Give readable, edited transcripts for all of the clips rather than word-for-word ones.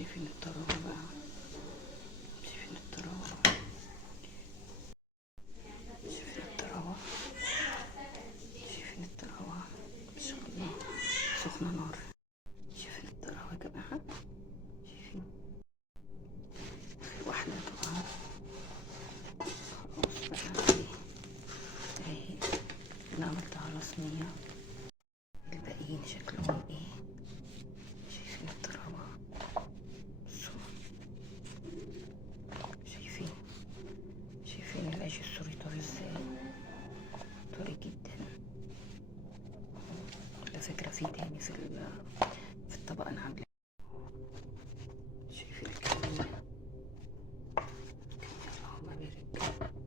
شايفين الطراوة بقى، شايفين الطراوة، شايفين الطراوة، شايفين الطراوة ما شاء الله، سخنة نار. شايفين الطراوة يا جماعة، شايفين واحدة طبعا. خلاص بقى اهي انا عملتها على صينية، الباقيين شكلهم ايه. شايفين الطراوة، شايفين العيش السوري طري ازاي، طري جدا. على فكرة في تاني في الطبق انا عاملاه. شايفين الكمية، اللهم بارك.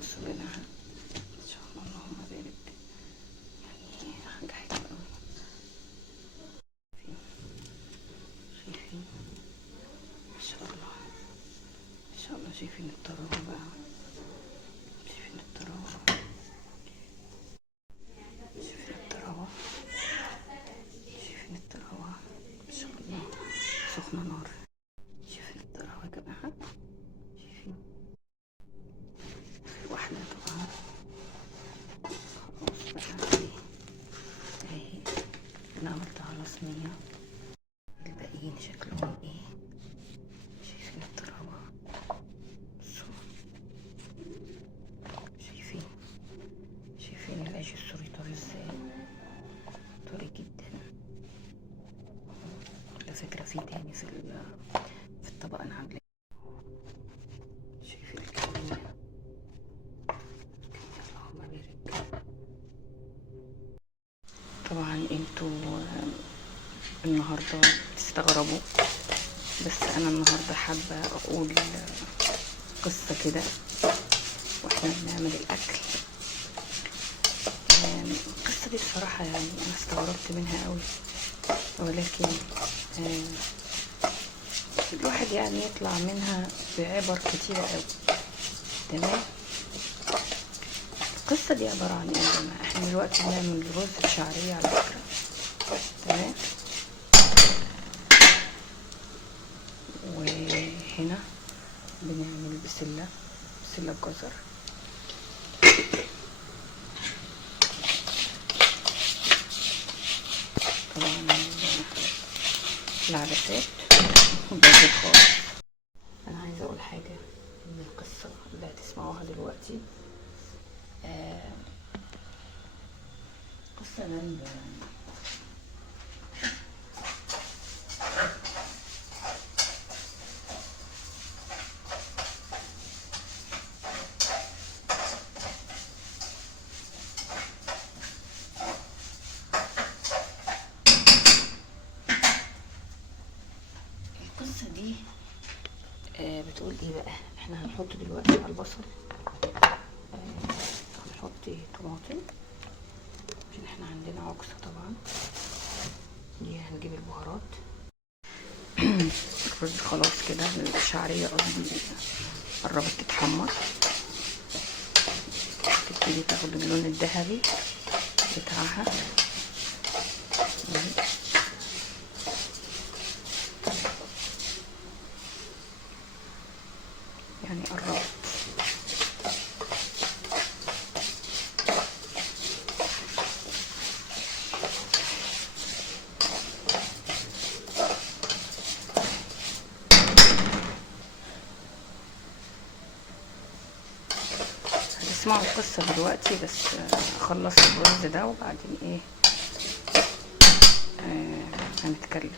بصوا لنا ان شاء الله، اللهم بارك. يعني حاجة حلوة اوي. شايفين ما شاء الله، ما شاء الله. شايفين الطراوة بقى، شايفين الطراوة، شايفين الطراوة، شايفين الطراوة ما شاء الله، سخنة نار. شايفين الطراوة يا جماعة، شايفين واحدة طبعا. خلاص بقى اهي انا عملتها على صينية، الباقيين شكلهم ايه. شايفين الطراوة، شايفين العيش السوري طري ازاي، طري جدا. على فكرة في تاني في الطبق انا عاملاه. شايفين الكمية، اللهم بارك. طبعا انتوا النهاردة تستغربوا، بس انا النهاردة حابة اقول قصة كده واحنا بنعمل الاكل. القصة دي بصراحة يعني انا استغربت منها قوي، ولكن الواحد يعني يطلع منها بعبر كتيرة قوي. تمام. القصة دي عبارة عن ايه يا جماعة؟ احنا دلوقتي بنعمل رز بشعرية على فكرة. تمام. وهنا بنعمل بسلة بجزر. طبعا العدسات وباقي خالص. انا عايزة اقول حاجة، ان القصة اللي هتسمعوها دلوقتي قصة غريبة يعني. القصة دي بتقول ايه بقى؟ احنا هنحط دلوقتي على البصل، هنحط طماطم عشان احنا عندنا عكسة طبعا. دي هنجيب البهارات. الرز خلاص كده، الشعرية قصدي قربت تتحمر، تبتدي تاخد اللون الذهبي بتاعها. يعني قربت. هتسمعوا القصة دلوقتي، بس اخلص الرز ده وبعدين ايه هنتكلم.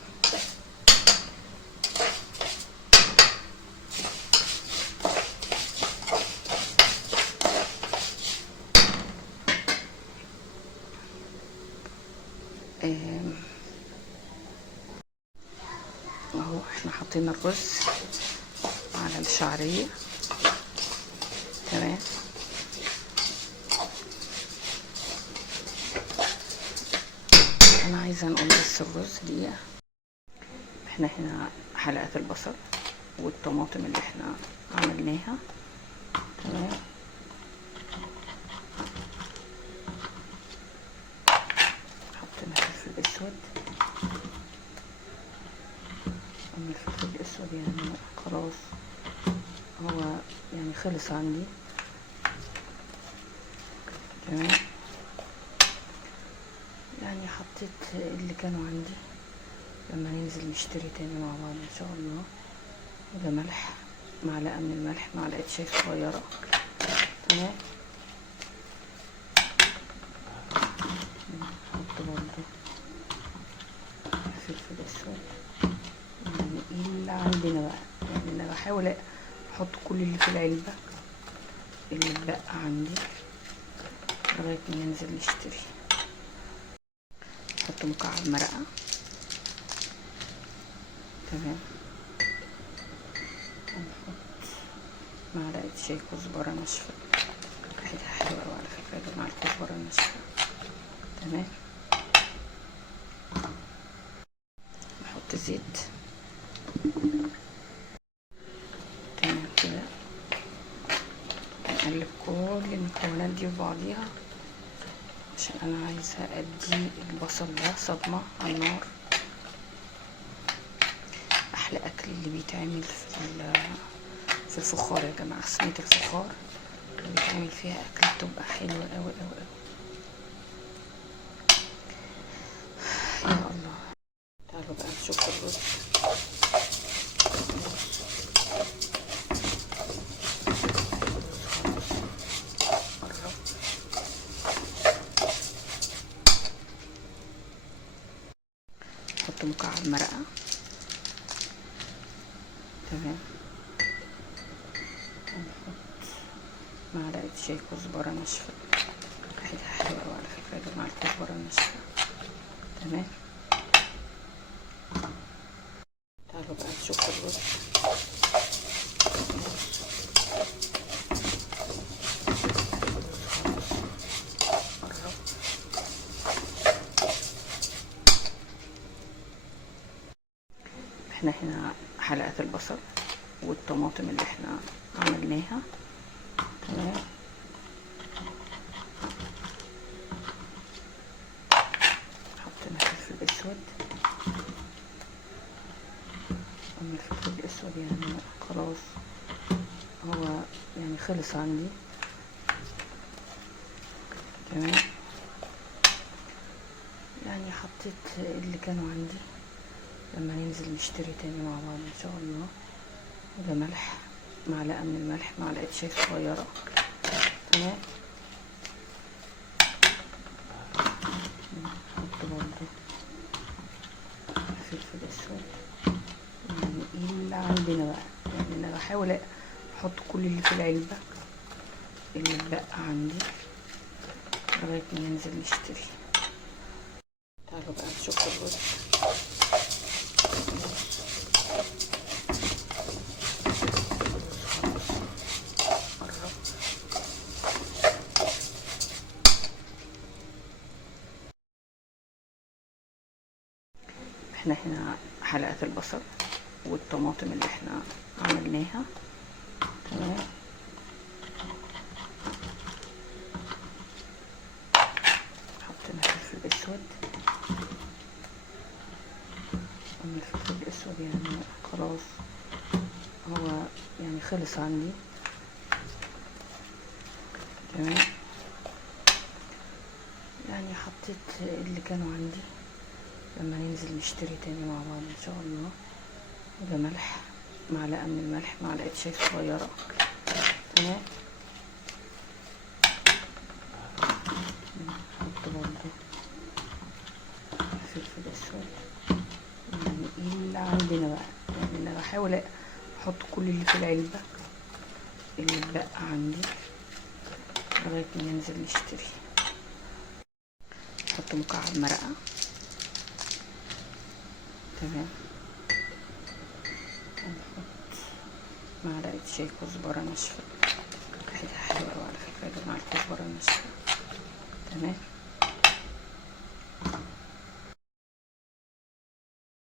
اهو احنا حاطين الرز على الشعرية. تمام. عايزة نقول بس الرز دي احنا هنا حلقات البصل والطماطم اللي احنا عملناها. تمام. حطينا فلفل اسود. اما الفلفل الاسود يعني خلاص هو يعني خلص عندي. تمام. يعني حطيت اللي كانوا عندي لما ننزل نشتري تاني مع بعض ان شاء الله. وده ملح، معلقة من الملح، معلقة شاي صغيرة. تمام. نحط برضه فلفل اسود يعني اللي عندنا بقى. يعني انا بحاول احط كل اللي في العلبة اللي اتبقى عندي لغاية ما ننزل نشتري. نحط مكعب مرقة. تمام. ونحط معلقة شاي كزبرة ناشفة، ريحتها حلوة أوي على فكرة يا جماعة الكزبرة الناشفة. تمام. نحط زيت. تمام كده. نقلب كل المكونات دي في بعضيها عشان انا عايزة ادي البصل ده صدمة على النار. احلى اكل اللي بيتعمل في الفخار يا جماعة، صينية الفخار اللي بيتعمل فيها اكل بتبقى حلوة اوي اوي اوي. يا الله. تعالوا بقى نشوف الرز. نحط مكعب مرقة. تمام. ونحط معلقة شاي كزبرة ناشفة، ريحتها حلوة أوي على فكرة يا جماعة الكزبرة الناشفة. تمام. تعالوا بقى نشوف الرز. احنا هنا حلقات البصل والطماطم اللي احنا عملناها. تمام. حطينا فلفل اسود. اما الفلفل الاسود يعني خلاص هو يعني خلص عندي. تمام. يعني حطيت اللي كانوا عندي لما ننزل نشتري تاني مع بعض ان شاء الله. وده ملح، معلقة من الملح، معلقة شاي صغيرة. تمام. نحط برضه فلفل اسود يعني اللي عندنا بقى. يعني انا بحاول احط كل اللي في العلبة اللي اتبقى عندي لغاية ما ننزل نشتري. تعالوا بقى نشوف الرز. احنا هنا حلقات البصل والطماطم اللي احنا عملناها. تمام. حطينا فلفل اسود. اما الفلفل الاسود يعني خلاص هو يعني خلص عندي. تمام. يعني حطيت اللي كانوا عندي لما ننزل نشتري تاني مع بعض ان شاء الله. وده ملح، معلقة من الملح، معلقة شاي صغيرة. تمام. نحط برضه فلفل اسود يعني اللي عندنا بقى. يعني انا بحاول احط كل اللي في العلبة اللي اتبقى عندي لغاية ما ننزل نشتري. نحط مكعب مرقة. تمام. ونحط معلقة شاي كزبرة ناشفة، ريحتها حلوة أوي على فكرة يا جماعة الكزبرة الناشفة. تمام.